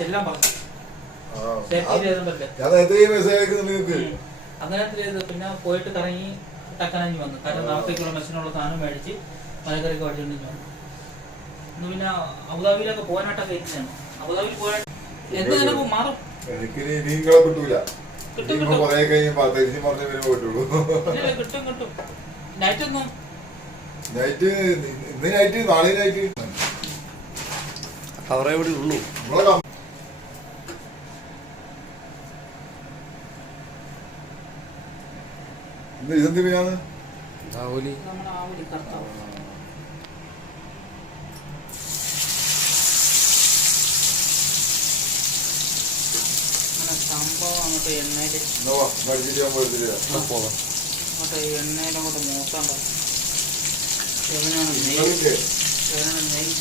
ചെല്ലാൻ പറഞ്ഞു. അങ്ങനെ ചെയ്ത് പിന്നെ പോയിട്ട് കറങ്ങി ടക്കനഞ്ഞ് വന്നു. കാരണം 40 കിലോ മെസ്സിനുള്ള സാധനം മേടിച്ച് മലക്കറിക്ക് മേടിച്ചോണ്ട് വന്നു. ഇന്ന് പിന്നെ അബുദാബിയിലൊക്കെ പോകാനായിട്ടൊക്കെ ഇരിക്കുകയാണ്. അബുദാബിയിൽ പോയാൽ എന്ത് നിനക്ക് മാറും. കിട്ടും നൈറ്റ് ഒന്നും നാളെ നൈറ്റ് അവരെ ഇവിടെ ഉള്ളൂ. ഇതെന്തിനാണ് സംഭവം അങ്ങോട്ട് എണ്ണയിൽ അങ്ങോട്ട് മൂക്കാൻ പറ്റും. നെയ്